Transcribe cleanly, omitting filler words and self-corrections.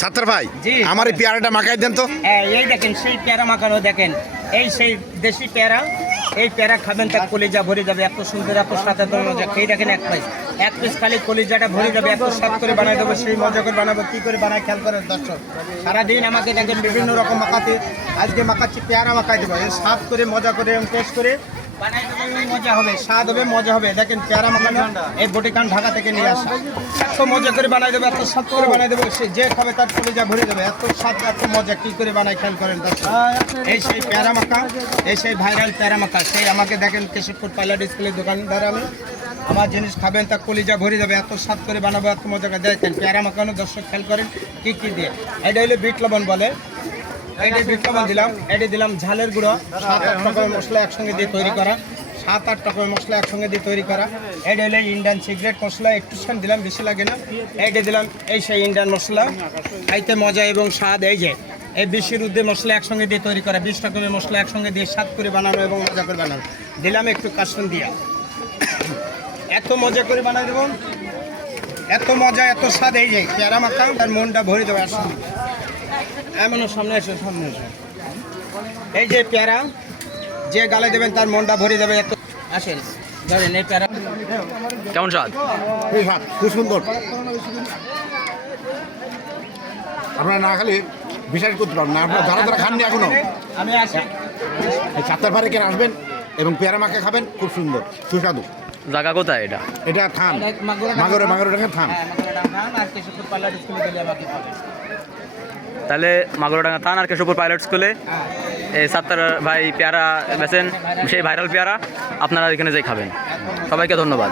সাত্তার ভাই, জি। আমার এই পেয়ারাটা মাখাই দেন তো। এই দেখেন সেই পেয়ারা মাখানো, দেখেন এই সেই দেশি পেয়ারা। এই পেয়ারা খাবেন তার কলিজা ভরে যাবে, এত সুন্দর এত স্বাদের মজা। এই দেখেন এক পিস খালি কলিজাটা ভরে যাবে, এত স্বাদ করে বানাই দেবো, সেই মজা করে বানাবো। কী করে বানাই খেয়াল করেন দর্শক। সারাদিন আমাকে দেখেন বিভিন্ন রকম মাখাতে, আজকে মাখাচ্ছি পেয়ারা মাখাই দেবো, এই স্বাদ করে মজা করে টেস্ট করে বানাই দেবো, মজা হবে, স্বাদ হবে, মজা হবে। দেখেন পেয়ারা মাখানো এই বটিকান ঢাকা থেকে নিয়ে আসা, এত মজা করে বানাই দেবো, এত স্বাদ করে বানাই দেবো, সে যে খাবে তার কলিজা ভরে যাবে, এত স্বাদ এত মজা। কী করে বানাই খেয়াল করেন দর্শক। এই সেই পেয়ারা মাখা, এই সেই ভাইরাল পেয়ারা মাখা। সেই আমাকে দেখেন কেশবপুর পাইলট স্কুলের দোকানদার আমি, আমার জিনিস খাবেন তার কলিজা ভরে যাবে, এত স্বাদ করে বানাবো, এত মজা করে। দেখেন পেয়ারা মাখানো দর্শক খেয়াল করেন কী কী দিয়ে। এটা হলো বিট লবণ বলে, এইটা বিট লবণ দিলাম, এটা দিলাম ঝালের গুঁড়ো, 7-8 রকমের মশলা একসঙ্গে দিয়ে তৈরি করা, 7-8 রকমের মশলা একসঙ্গে দিয়ে তৈরি করা। এটা হলো ইন্ডিয়ান সিগারেট মশলা, একটু দিলাম, বেশি লাগে না। এইটা দিলাম এই সেই ইন্ডিয়ান মশলা, খাইতে মজা এবং স্বাদ। এই যে এই 20 ঊর্ধ্বে মশলা একসঙ্গে দিয়ে তৈরি করা, 20 রকমের মশলা একসঙ্গে দিয়ে স্বাদ করে বানানো এবং মজা করে বানানো। দিলাম একটু কাস্টম দিয়া, এত মজা করে বানাই দেবো, এত মজা এত স্বাদ। এই যে পেয়ারা মাখা, তার মনটা ভরে দেবে। আসলে এমনও সামনে এসে, সামনে এসে এই যে পেয়ারা যে গালে দেবেন তার মনটা ভরে যাবে। এত আসেন ধরেন এই পেয়ারা কেমন স্বাদ? এই স্বাদ খুব সুন্দর, আপনারা না খালি বিশ্বাস করতে পারবেন না, আপনারা যারা যারা খাননি এখনো, আমি আসি। এই সাত্তার ভাই কেন আসবেন এবং পেয়ারা মাখা খাবেন, খুব সুন্দর সুস্বাদু। জায়গা কোথায় এটা? এটা থান, মাগুরা থান। আর কেশবপুর পাইলট স্কুলে গেলে আমাকে পাবে। তাহলে মাগুরাডাঙ্গা থান আর কেশবপুর পাইলট স্কুলে এই সাত্তার ভাই পেয়ারা বেছেন, সেই ভাইরাল পেয়ারা আপনারা এখানে যাই খাবেন। সবাইকে ধন্যবাদ।